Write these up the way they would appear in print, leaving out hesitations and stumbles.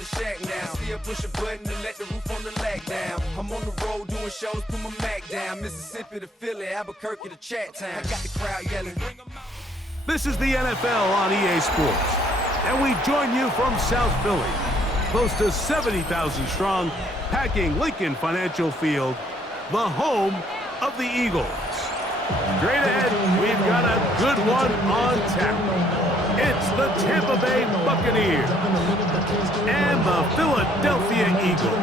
the shack now. Still push a button to let the roof on the lag down. I'm on the road doing shows, put my Mac down. Mississippi to Philly, Albuquerque to Chat Town. I got the crowd yelling. This is the NFL on EA Sports, and we join you from South Philly, close to 70,000 strong, packing Lincoln Financial Field, the home of the Eagles. Straight ahead, we've got a good one on tap. It's the Tampa Bay Buccaneers and the Philadelphia Eagles.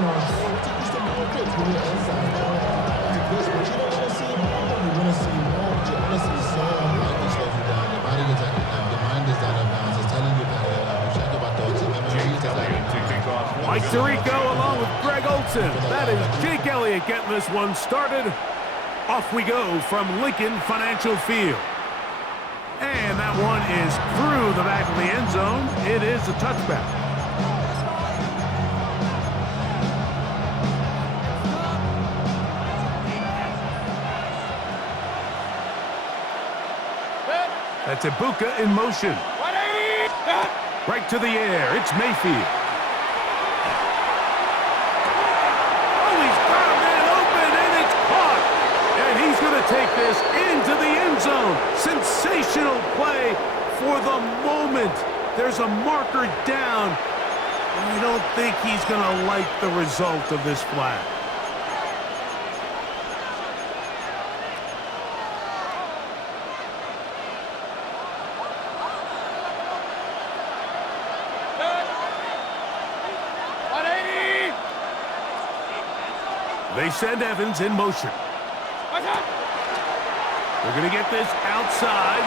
Mike Tirico along with Greg Olson. That is Jake Elliott getting this one started. Off we go from Lincoln Financial Field. And that one is through the back of the end zone. It is a touchback. That's Ibuka in motion. Right to the air. It's Mayfield. Take this into the end zone. Sensational play for the moment. There's a marker down. I don't think he's going to like the result of this flag. They send Evans in motion. They're going to get this outside.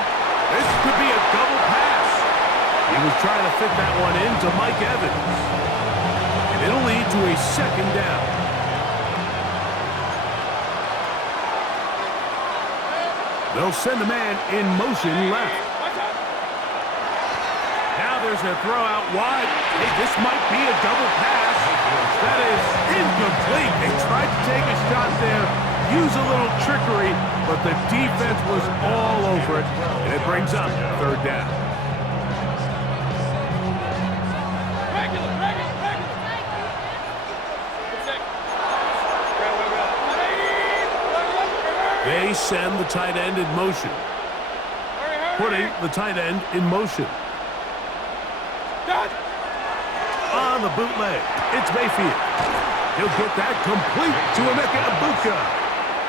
This could be a double pass. He was trying to fit that one into Mike Evans. And it'll lead to a second down. They'll send a man in motion left. Now there's a throw out wide. Hey, this might be a double pass. That is incomplete. They tried to take a shot there, use a little trickery, but the defense was all over it, and it brings up third down. They send the tight end in motion, putting the tight end in motion. On the bootleg, it's Mayfield. He'll get that complete to Emeka Ibuka.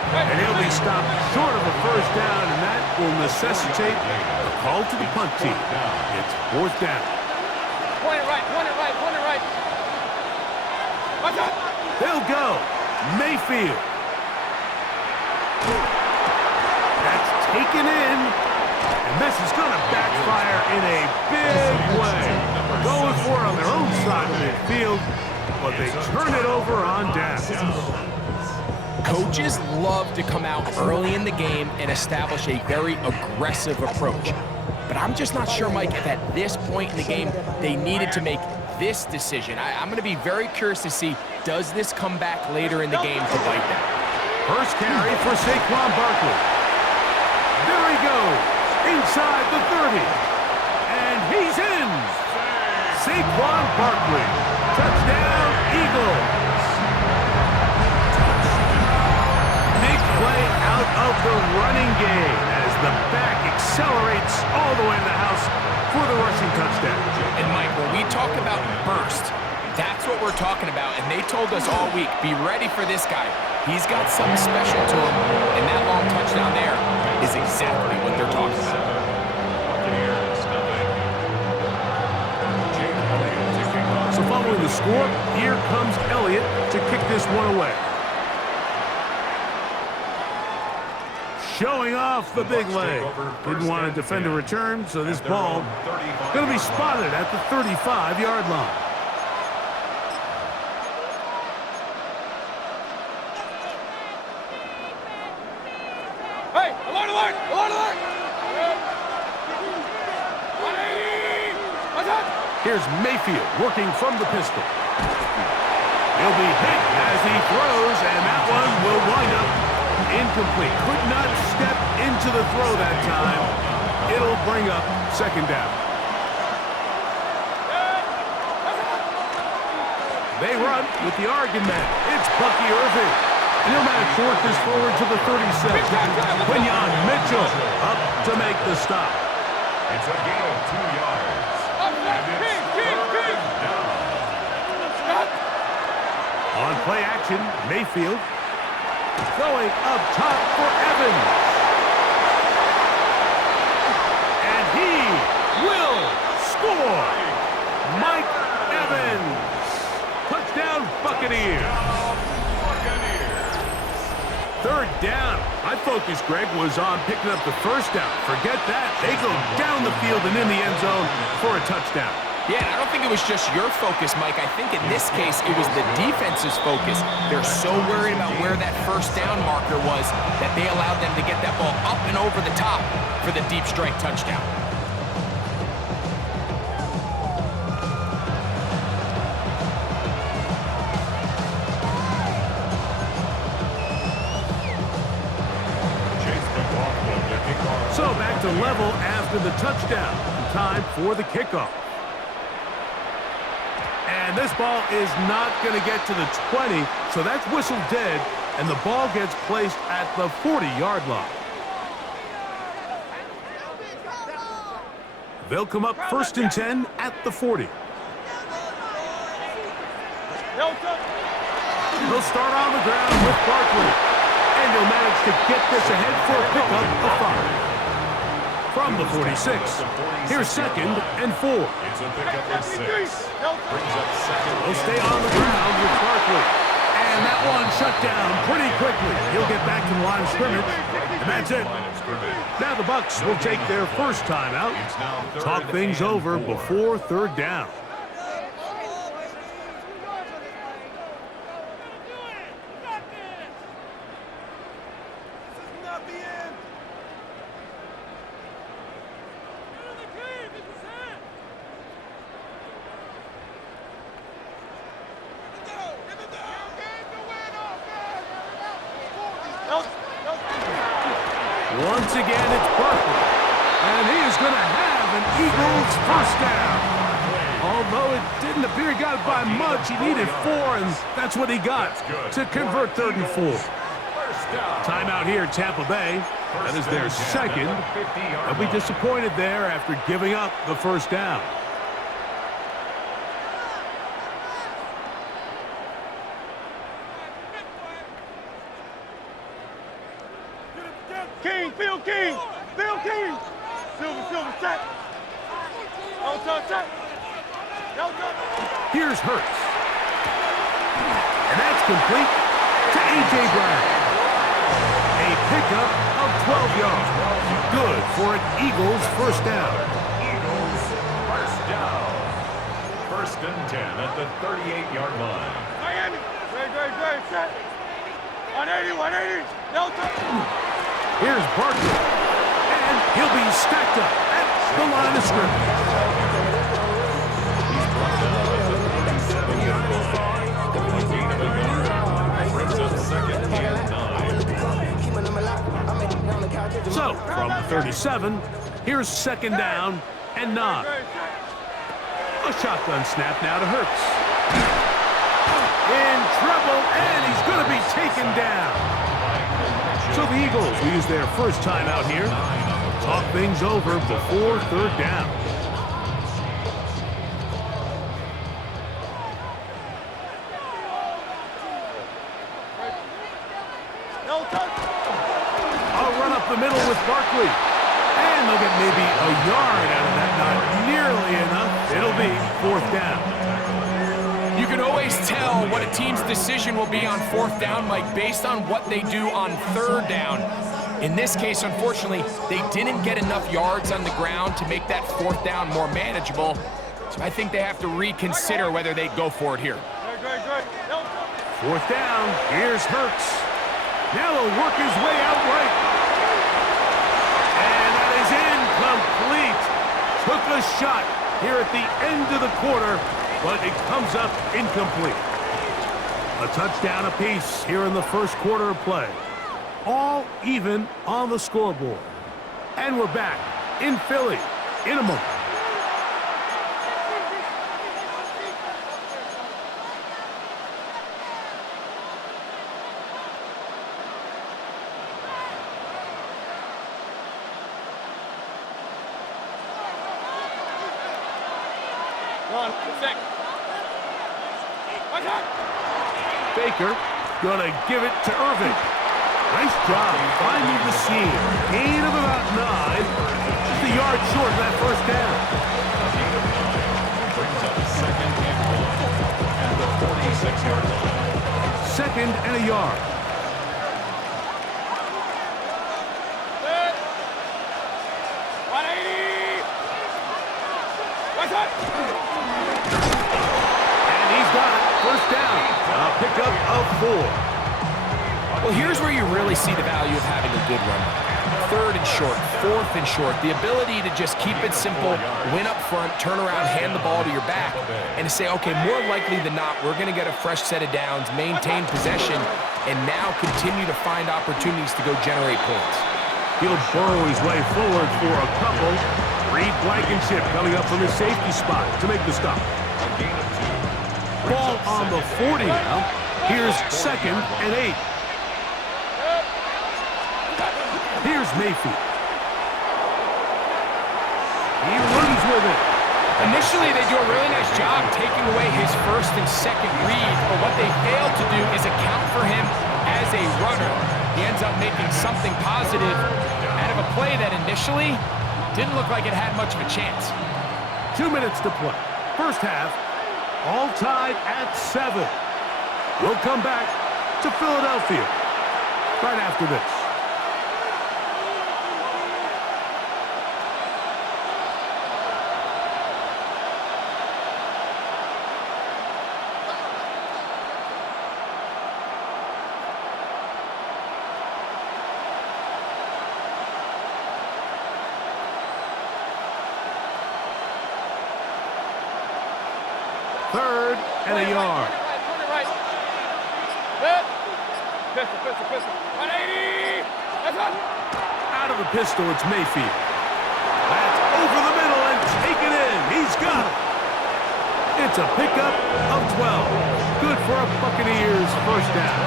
And he'll be stopped short of a first down, and that will necessitate a call to the punt team. It's fourth down. Point it right, point it right, point it right. What's up? They'll go. Mayfield. That's taken in, and this is going to backfire in a big way. Going for it on their own side of midfield, but they turn it over on downs. Coaches love to come out early in the game and establish a very aggressive approach. But I'm just not sure, Mike, if at this point in the game they needed to make this decision. I'm going to be very curious to see, does this come back later in the game to bite them? First carry for Saquon Barkley. There he goes, inside the 30. And he's in. Saquon Barkley. Touchdown, Eagles. Play out of the running game as the back accelerates all the way in the house for the rushing touchdown. And Mike, when we talk about burst, that's what we're talking about. And they told us all week, be ready for this guy. He's got something special to him. And that long touchdown there is exactly what they're talking about. So following the score, here comes Elliott to kick this one away. Showing off the big leg. Didn't want to defend a return, so this ball going to be spotted at the 35-yard line. Hey, alert, alert, alert, alert! What's up? Here's Mayfield working from the pistol. He'll be hit as he throws, and that one will wind up incomplete. Could not step into the throw that time. It'll bring up second down. They run with the Oregon man. It's Bucky Irving. And he'll manage to work this forward to the 37. Quinyon Mitchell up to make the stop. It's a gain of 2 yards. On play action, Mayfield going up top for Evans. And he will score. Mike Evans. Touchdown, Buccaneers. Third down. My focus, Greg, was on picking up the first down. Forget that. They go down the field and in the end zone for a touchdown. Yeah, and I don't think it was just your focus, Mike. I think in this case, it was the defense's focus. They're so worried about where that first down marker was that they allowed them to get that ball up and over the top for the deep strike touchdown. So back to level after the touchdown. Time for the kickoff. And this ball is not going to get to the 20, so that's whistled dead, and the ball gets placed at the 40-yard line. They'll come up 1st and 10 at the 40. They'll start on the ground with Barkley, and he'll manage to get this ahead for a pickup of 5. From the 46, here's 2nd and 4. It's a pickup of 6. Brings up 2nd. They'll stay on the ground with Barkley. And that one shut down pretty quickly. He'll get back to the line of scrimmage, and that's it. Now the Bucs will take their first time out. Talk things over before 3rd down. Once again, it's Barkley, and he is going to have an Eagles first down. Although it didn't appear he got it by much, he needed 4, and that's what he got to convert 3rd and 4. Timeout here, Tampa Bay. That is their second. They'll be disappointed there after giving up the first down. King, Phil King, Phil King. Silver, set. Set. Here's Hurts. And that's complete to A.J. Brown. A pickup of 12 yards. Good for an Eagles first down. Eagles first down. 1st and 10 at the 38-yard line. Miami. Great, set. 180. Delta. Here's Barkley, and he'll be stacked up at the line of scrimmage. He's brought down at the 37-yard line. A gain of a yard. Brings up 2nd and 9. So, from the 37, here's 2nd down and 9. A shotgun snap now to Hurts. In trouble, and he's going to be taken down. So the Eagles will use their first time out here. Talk things over before 3rd down. I'll run up the middle with Barkley. And they'll get maybe a yard out of that. Not nearly enough. It'll be 4th down. You can always tell what a team's decision will be on 4th down, Mike, based on what they do on 3rd down. In this case, unfortunately, they didn't get enough yards on the ground to make that 4th down more manageable. So I think they have to reconsider whether they go for it here. 4th down. Here's Hurts. Now he'll work his way out right. And that is incomplete. Took a shot here at the end of the quarter, but it comes up incomplete. A touchdown apiece here in the first quarter of play. All even on the scoreboard. And we're back in Philly in a moment. on. Sec. What's up? Baker gonna give it to Irving. Nice job finding the seam. Gain of about 9. Just a yard short of that first down. Brings up second and 1 at the 46-yard line. Second and a yard. Good. 180. What's up? And he's got it. First down. A pickup of 4. Well, here's where you really see the value of having a good run. Third and short, fourth and short, the ability to just keep it simple, win up front, turn around, hand the ball to your back, and to say, okay, more likely than not, we're going to get a fresh set of downs, maintain possession, and now continue to find opportunities to go generate points. He'll burrow his way forward for a couple. Reed Blankenship coming up from his safety spot to make the stop. Ball on the 40 now. Here's second and 8. Here's Mayfield. He runs with it. Initially, they do a really nice job taking away his first and second read, but what they fail to do is account for him as a runner. He ends up making something positive out of a play that initially didn't look like it had much of a chance. 2 minutes to play. First half, all tied at 7. We'll come back to Philadelphia right after this. Third and a yard. Right. Good. Pistol. 180. That's up. Out of the pistol, it's Mayfield. That's over the middle and taken in. He's got it. It's a pickup of 12. Good for a Buccaneers first down.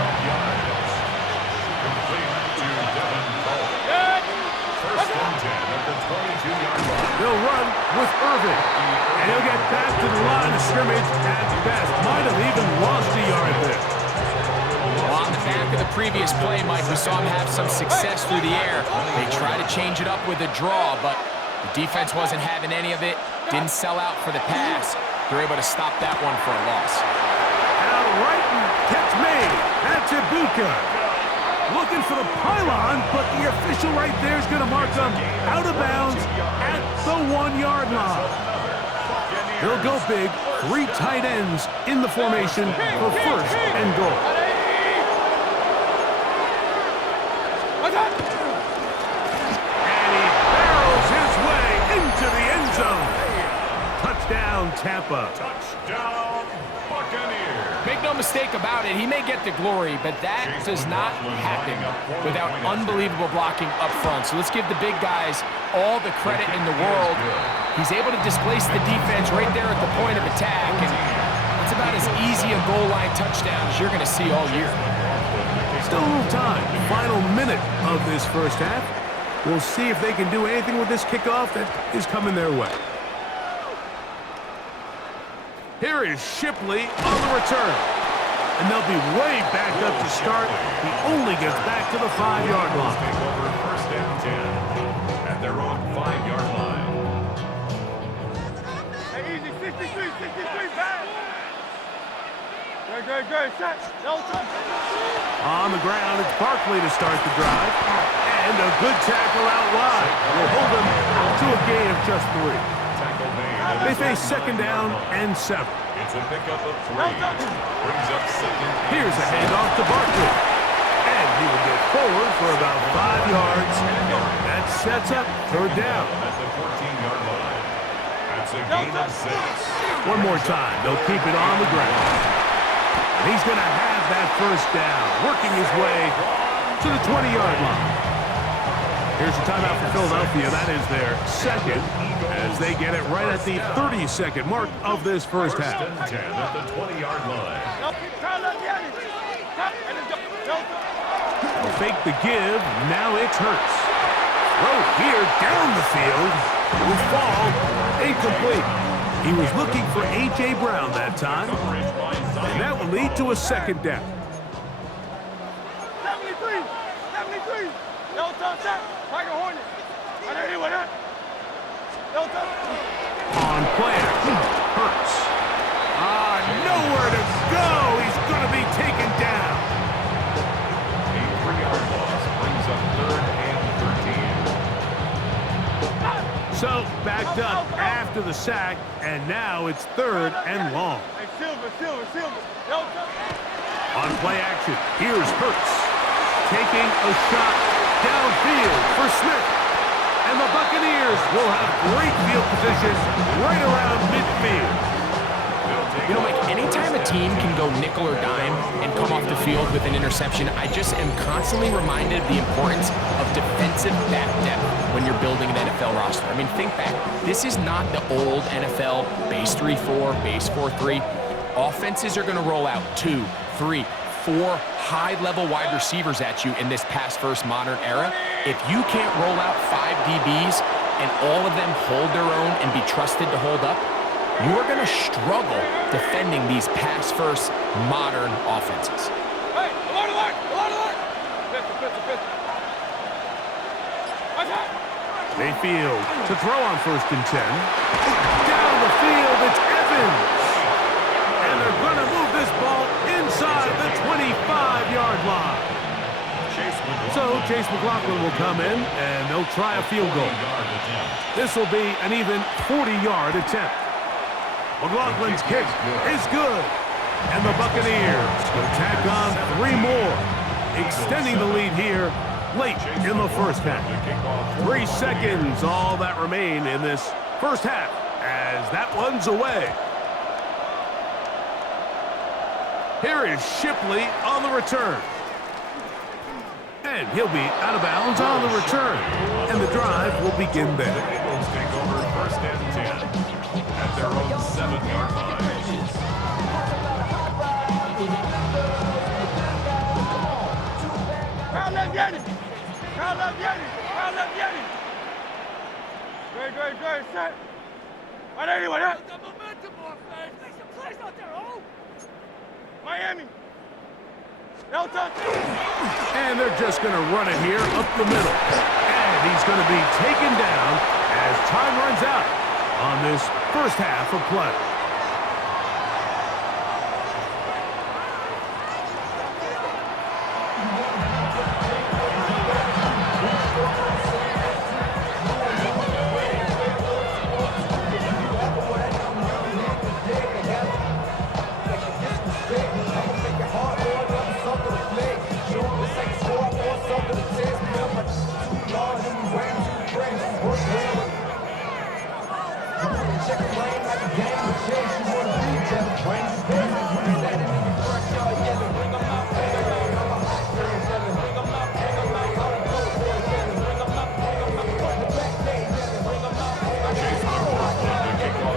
Good. First and 10 at the 22-yard line. They'll run with Irving. And he'll get back to the line of scrimmage at best. Might have even lost a yard there. On the back of the previous play, Mike, we saw him have some success through the air. They tried to change it up with a draw, but the defense wasn't having any of it. Didn't sell out for the pass. They're able to stop that one for a loss. Out right and catch made. That's Ibuka. Looking for the pylon, but the official right there is going to mark them out of bounds at the 1-yard line. He'll go big. 3 tight ends in the formation for first and goal. What's up? And he barrels his way into the end zone. Touchdown, Tampa. Touchdown, Buccaneers. Make no mistake about it, he may get the glory, but that does not happen without unbelievable blocking up front. So let's give the big guys all the credit in the world. He's able to displace the defense right there at the point of attack, and it's about as easy a goal line touchdown as you're going to see all year. Still a little time. Final minute of this first half. We'll see if they can do anything with this kickoff that is coming their way. Here is Shipley on the return. And they'll be way backed up to start. He only gets back to the 5-yard line. Take over first and 10 at their own 5-yard line. Hey, easy. 63, pass. Good. Set. No touch. On the ground, it's Barkley to start the drive. And a good tackle out wide. Will hold them to a gain of just 3. Tackle made. They face second down and 7. It's a pickup of 3. Brings up second. Here's a handoff to Barkley. And he will go forward for about 5 yards. That sets up third down. At the 14-yard line. That's a gain of 6. One more time. They'll keep it on the ground. And he's going to have that first down, working his way to the 20-yard line. Here's the timeout for Philadelphia. That is their second, as they get it right at the 30-second mark of this first half. First and 10 at the 20-yard line. Fake the give. Now it's Hurts. Throw here down the field. Will fall incomplete. He was looking for A.J. Brown that time, and that will lead to a second down. 73! 73! No touch that! Tiger Hornet! I don't hear that! No touch! On play action, Hurts. Nowhere to go! He's going to be taken down. A 3-yard loss brings up 3rd and 13. So, backed up after the sack, and now it's 3rd and long. Hey, Silver! No touch! On play action, here's Hurts. Taking a shot downfield for Smith. And the Buccaneers will have great field position right around midfield. You know, Mike, anytime a team can go nickel or dime and come off the field with an interception, I just am constantly reminded of the importance of defensive back depth when you're building an NFL roster. I mean, think back. This is not the old NFL base 3-4, base 4-3. Offenses are going to roll out 2, 3, 4 high-level wide receivers at you in this pass-first modern era. If you can't roll out 5 DBs and all of them hold their own and be trusted to hold up, you're going to struggle defending these pass-first modern offenses. Hey, alert! Pistol. Watch out! Mayfield to throw on 1st and 10. Down the field, it's Evans. And they're going to move this ball inside the 25-yard line. So Chase McLaughlin will come in, and they'll try a field goal. This will be an even 40-yard attempt. McLaughlin's kick is good. And the Buccaneers will tack on 3 more, extending the lead here late in the first half. 3 seconds, all that remain in this first half, as that one's away. Here is Shipley on the return. And he'll be out of bounds on the return. And the drive will begin there. The Eagles take over 1st and 10 at their own 7-yard line. Crowd left Yeti! Great, set! Right anyway, that! The momentum off, man! Make some plays out there, oh! Miami! No touch! And they're just going to run it here up the middle. And he's going to be taken down as time runs out on this first half of play.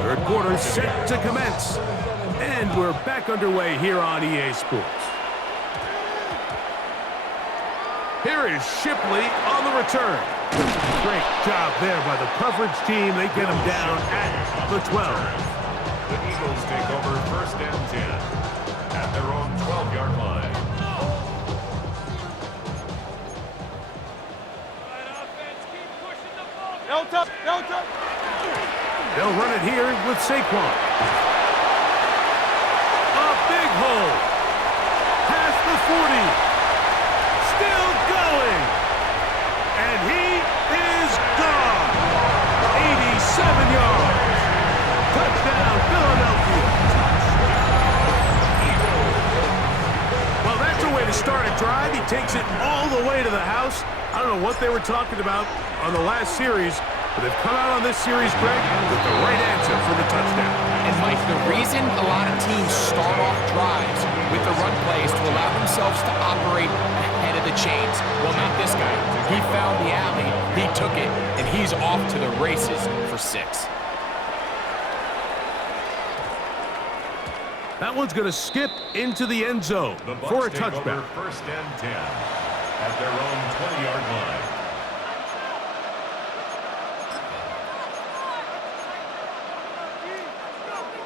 Third quarter set to commence. And we're back underway here on EA Sports. Here is Shipley on the return. Great job there by the coverage team. They get him down at the 12. The Eagles take over 1st and 10 at their own 12-yard line. No touch! They'll run it here with Saquon. A big hole. Past the 40. Still going. And he is gone. 87 yards. Touchdown, Philadelphia. Well, that's a way to start a drive. He takes it all the way to the house. I don't know what they were talking about on the last series, but they've come out on this series, Greg, with the right answer for the touchdown. And Mike, the reason a lot of teams start off drives with the run play is to allow themselves to operate ahead of the chains. Well, not this guy. He found the alley, he took it, and he's off to the races for 6. That one's going to skip into the end zone for a touchback. 1st and 10 at their own 20-yard line.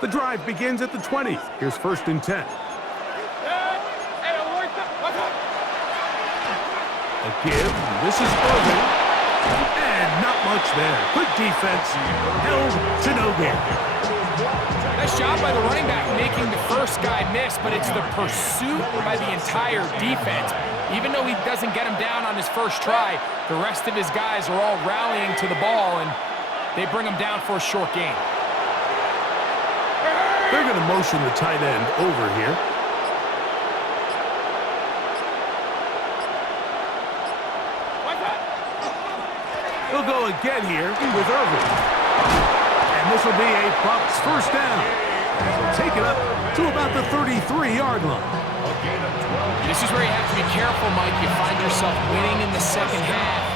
The drive begins at the 20. Here's 1st and 10. A give. This is Irvin. And not much there. Good defense. Held to no gain. Nice job by the running back making the first guy miss, but it's the pursuit by the entire defense. Even though he doesn't get him down on his first try, the rest of his guys are all rallying to the ball, and they bring him down for a short gain. They're going to motion the tight end over here. He'll go again here with Irvin. And this will be a Bucs first down. They'll take it up to about the 33-yard line. This is where you have to be careful, Mike. You find yourself winning in the second half.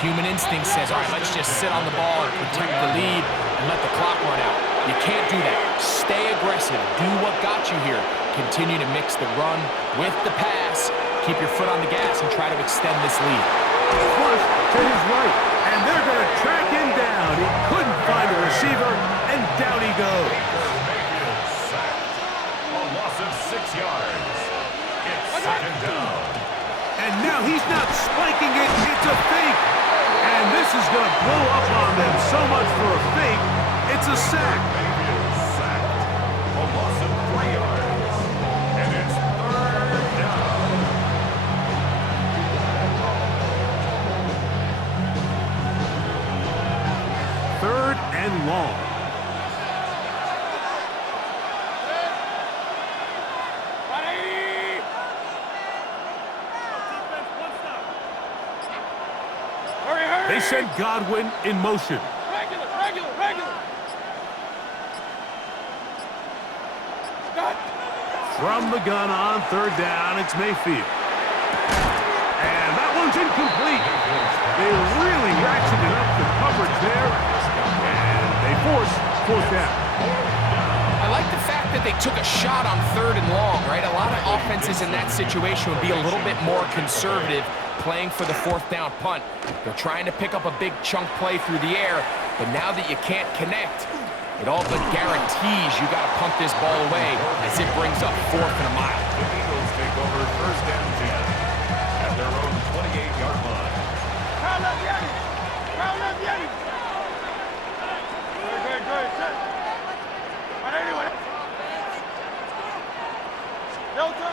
Human instinct says, all right, let's just sit on the ball and protect the lead and let the clock run out. You can't do that. Stay aggressive. Do what got you here. Continue to mix the run with the pass. Keep your foot on the gas and try to extend this lead. Flush to his right, and they're going to track him down. He couldn't find a receiver, and down he goes. A loss of 6 yards. It's 2nd down. And now he's not spiking it, it's a fake. And this is going to blow up on them so much for a fake, it's a sack. A loss of 3 yards. And it's 3rd down. Third and long. They send Godwin in motion. Regular. From the gun on 3rd down, it's Mayfield. And that one's incomplete. They really ratcheted up the coverage there, and they force 4th down. I like the fact that they took a shot on 3rd and long, right? A lot of offenses in that situation would be a little bit more conservative, playing for the 4th down punt. They're trying to pick up a big chunk play through the air, but now that you can't connect, it all but guarantees you got to punt this ball away as it brings up 4th and a mile. The Eagles take over 1st and 10 at their own 28-yard line. Round up Yeti. Good. Set. Right, anyway. Delta.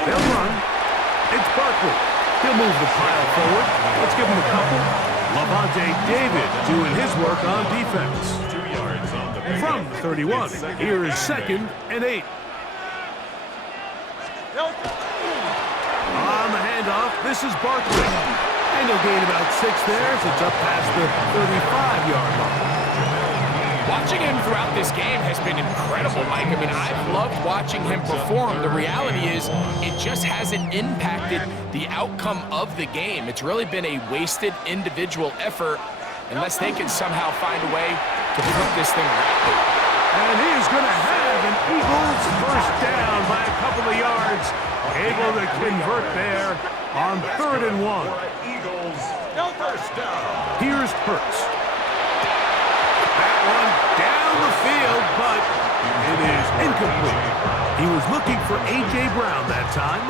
They'll run. It's Barkley. He'll move the pile forward. Let's give him a couple. Lavonte David doing his work on defense. 2 yards on the From 31, here is 2nd and 8. On the handoff, this is Barkley. And he'll gain about 6 there as it's up past the 35-yard line. Watching him throughout this game has been incredible, Mike. I mean, I've loved watching him perform. The reality is it just hasn't impacted the outcome of the game. It's really been a wasted individual effort unless they can somehow find a way to flip this thing around. And he is going to have an Eagles first down by a couple of yards. Able to convert there on 3rd and 1. Eagles first down. Here's Hurts. That one down the field, but it is incomplete. He was looking for A.J. Brown that time.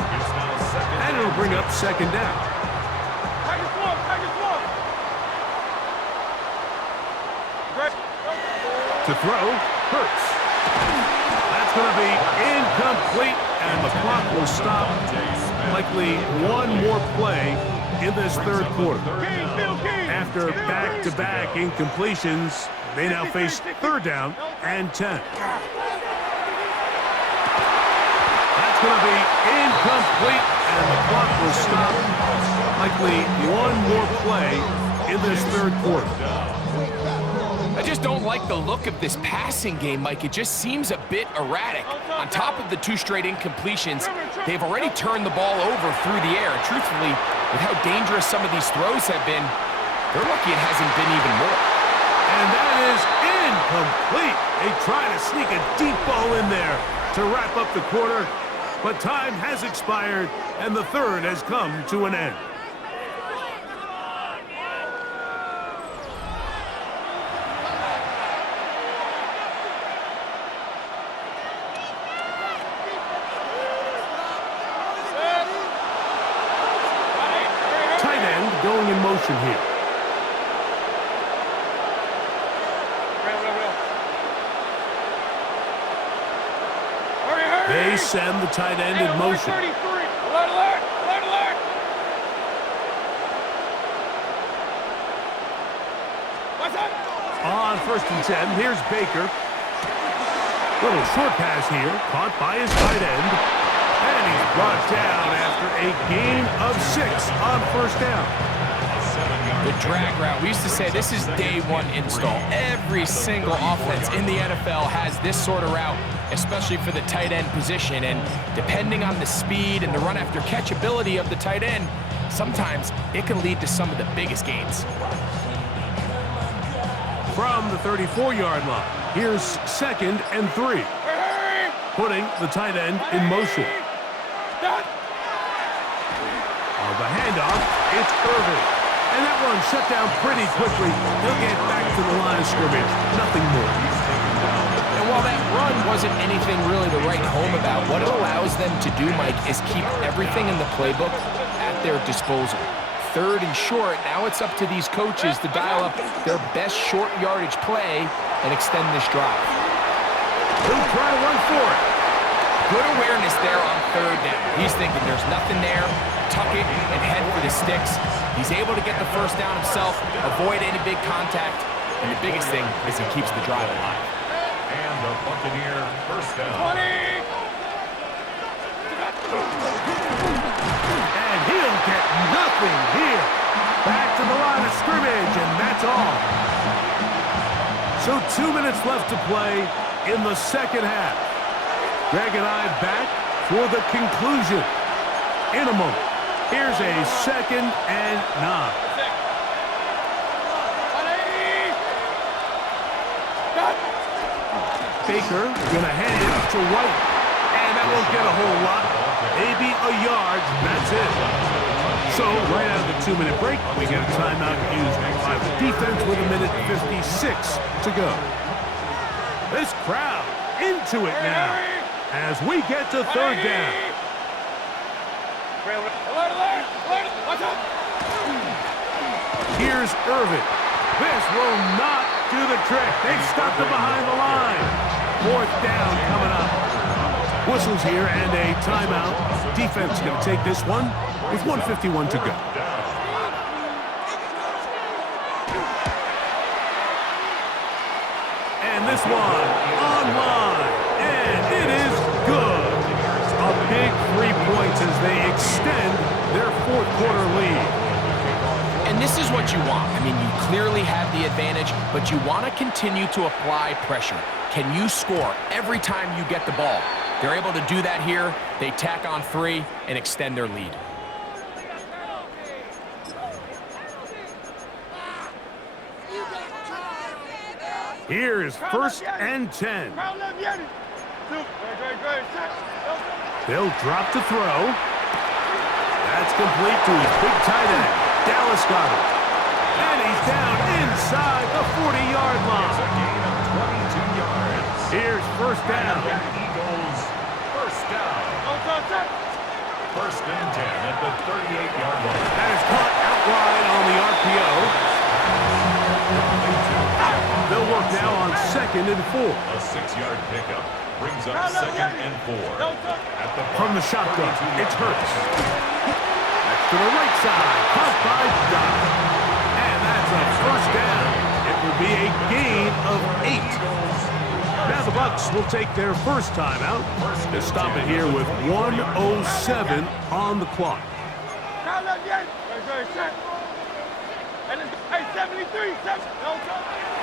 And it'll bring up 2nd down. To throw, Hurts. That's going to be incomplete, and the clock will stop. Likely one more play in this 3rd quarter. After back-to-back incompletions, they now face 3rd down and 10. That's going to be incomplete, and the clock will stop. Likely one more play in this 3rd quarter. I just don't like the look of this passing game, Mike. It just seems a bit erratic. On top of the 2 straight incompletions, they've already turned the ball over through the air. Truthfully, with how dangerous some of these throws have been, they're lucky it hasn't been even more. And that is incomplete. They try to sneak a deep ball in there to wrap up the quarter, but time has expired, and the 3rd has come to an end. motion here. They send the tight end in motion. Alert, alert, alert, alert. What's up? On 1st and 10, here's Baker. Little short pass here, caught by his tight end. And he's brought down after a gain of 6 on 1st down. The drag route, we used to say this is day one install. Every single offense in the NFL has this sort of route, especially for the tight end position. And depending on the speed and the run after catch ability of the tight end, sometimes it can lead to some of the biggest gains. From the 34-yard line, here's 2nd and 3. Putting the tight end in motion. On the handoff, it's Irving. And that one shut down pretty quickly. He'll get back to the line of scrimmage. Nothing more. And while that run wasn't anything really to write home about, what it allows them to do, Mike, is keep everything in the playbook at their disposal. 3rd and short, now it's up to these coaches to dial up their best short yardage play and extend this drive. He'll try to run for it. Good awareness there on 3rd down. He's thinking there's nothing there, tuck it and head for the sticks. He's able to get the 1st down himself, avoid any big contact, and the biggest thing is he keeps the drive alive. And the Buccaneer 1st down. 20. And he'll get nothing here. Back to the line of scrimmage, and that's all. So 2 minutes left to play in the 2nd half. Greg and I back for the conclusion in a moment. Here's a 2nd and 9. Baker gonna hand it to White. And that won't get a whole lot. Maybe a yard. That's it. So right out of the 2-minute break, we get a timeout used by the defense with 1:56 to go. This crowd into it now as we get to 3rd down. Alert, alert, alert. What's up? Here's Irving. This will not do the trick. They've stopped him behind the line. 4th down coming up. Whistles here and a timeout. Defense going to take this one with 1:51 to go. And this one online. And it is good. A big 3 points as they extend their 4th quarter lead. And this is what you want. I mean, you clearly have the advantage, but you want to continue to apply pressure. Can you score every time you get the ball? They're able to do that here. They tack on 3 and extend their lead. Here's 1st and 10. They'll drop to throw. That's complete to his big tight end. Dallas got it. And he's down inside the 40-yard line. Here's 1st down. Eagles 1st down. 1st and 10 at the 38-yard line. That is caught out wide on the RPO. They'll work now on 2nd and 4. A 6-yard pickup brings up 2nd and 4. At the From the shotgun, it's Hurts. That's to the right side, caught by Dodd. And that's a 1st down. It will be a gain of 8. Now the Bucs will take their 1st timeout. They stop it here with 1:07 on the clock.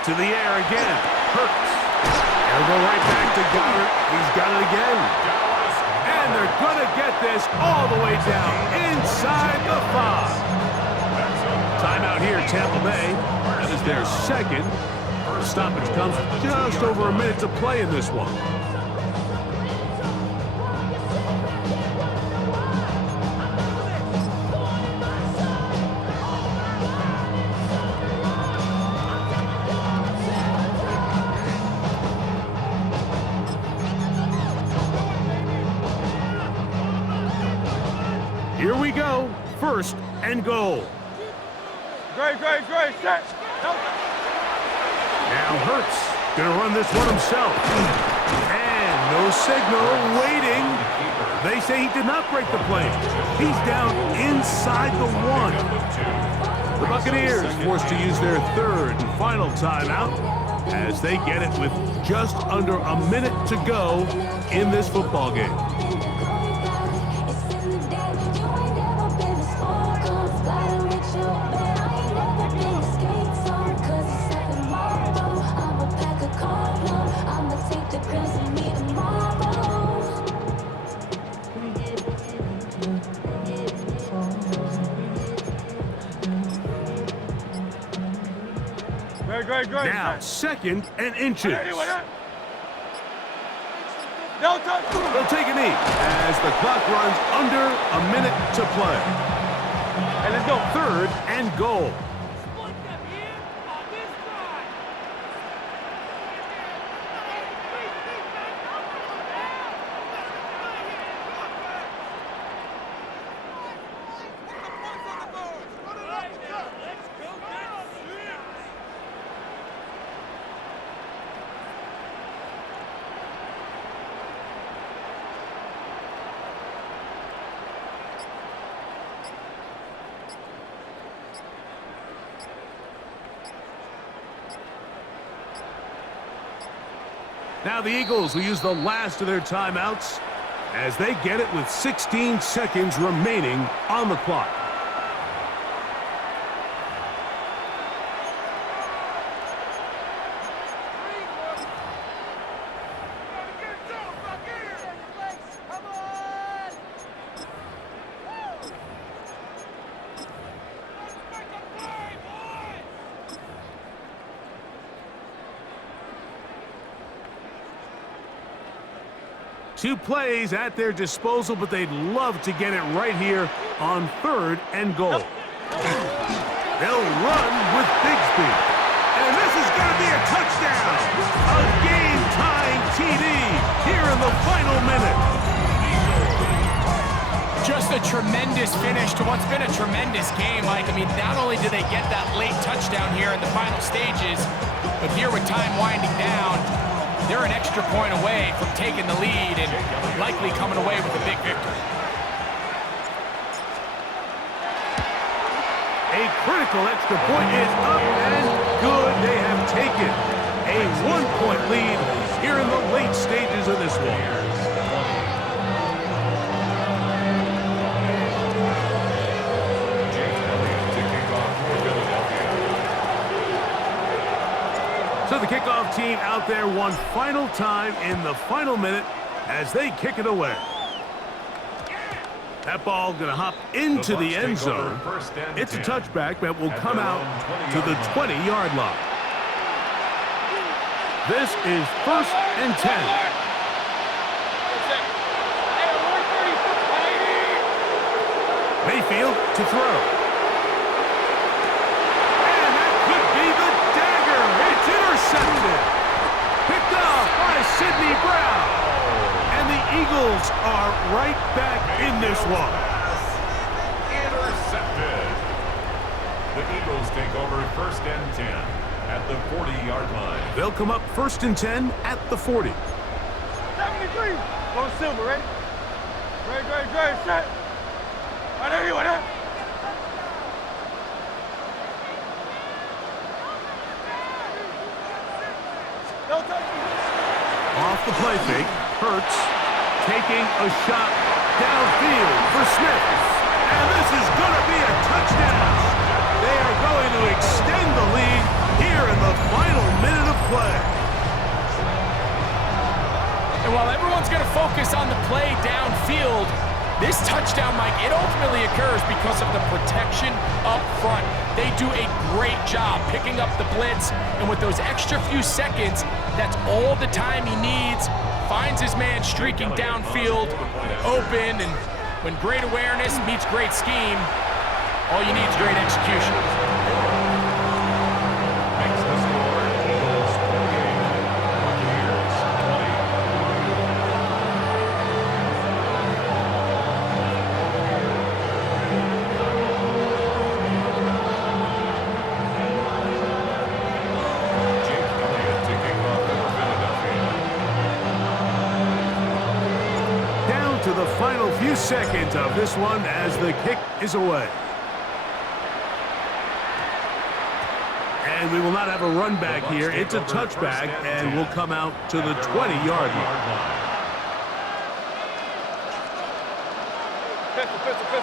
To the air again. Hurts. They'll go right back to Goddard. He's got it again. And they're going to get this all the way down inside the 5. Timeout here, Tampa Bay. That is their 2nd. The stoppage comes with just over a minute to play in this one. Here we go. 1st and goal. Great, set. Now Hurts gonna run this one himself. And no signal, waiting. They say he did not break the play. He's down inside the 1. The Buccaneers forced to use their third and final timeout as they get it with just under a minute to go in this football game. Great. Now, second and inches. No touch. They'll take a knee as the clock runs under a minute to play. Hey, let's go. Third and goal. Now the Eagles will use the last of their timeouts as they get it with 16 seconds remaining on the clock. Two plays at their disposal, but they'd love to get it right here on third and goal. They'll run with Bigsby. And this is going to be a touchdown. A game-tying TD here in the final minute. Just a tremendous finish to what's been a tremendous game, Mike. I mean, not only do they get that late touchdown here in the final stages, but here with time winding down, they're an extra point away from taking the lead and likely coming away with a big victory. A critical extra point is up and good. They have taken a 1-point lead here in the late stages of this one. So the kickoff team out there one final time in the final minute as they kick it away. That ball going to hop into the end zone. It's a touchback that will come out to the 20-yard line. This is 1st and 10. Mayfield to throw. And that could be the dagger. It's intercepted. Picked off by Sidney Brown. And the Eagles are right back in this one. Intercepted. The Eagles take over 1st and 10 at the 40-yard line. They'll come up 1st and 10 at the 40. 73. Go silver, ready? Great, set. Right there, right there. No touch. Off the play fake, Hurts taking a shot downfield for Smith. And this is going to be a touchdown. They are going to extend the lead here in the final minute of play. And while everyone's going to focus on the play downfield, this touchdown, Mike, it ultimately occurs because of the protection up front. They do a great job picking up the blitz, and with those extra few seconds, that's all the time he needs. Finds his man streaking downfield, open, and when great awareness meets great scheme, all you need is great execution. Makes the score Eagles 28, Buccaneers 20. down to the final few seconds of this one as the kick is away. And we will not have a run back here. It's a touchback, and we'll come out to the 20-yard line. Pistol.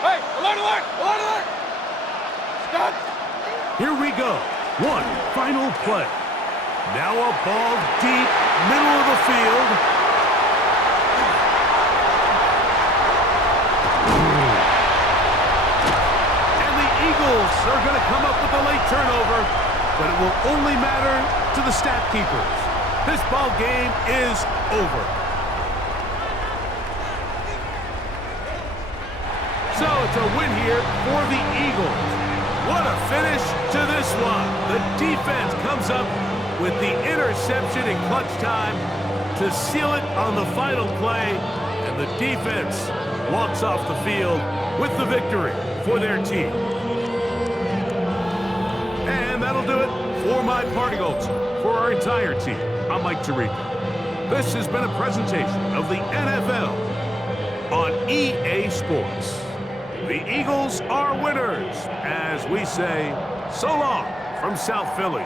Hey, alert! Stop! Here we go. One final play. Now a ball deep, middle of the field. And the Eagles are going to come up with a late turnover, but it will only matter to the stat keepers. This ball game is over. So it's a win here for the Eagles. What a finish to this one. The defense comes up with the interception in clutch time to seal it on the final play, and the defense walks off the field with the victory for their team. And that'll do it for my party goals. For our entire team, I'm Mike Tirico. This has been a presentation of the NFL on EA Sports. The Eagles are winners, as we say so long from South Philly.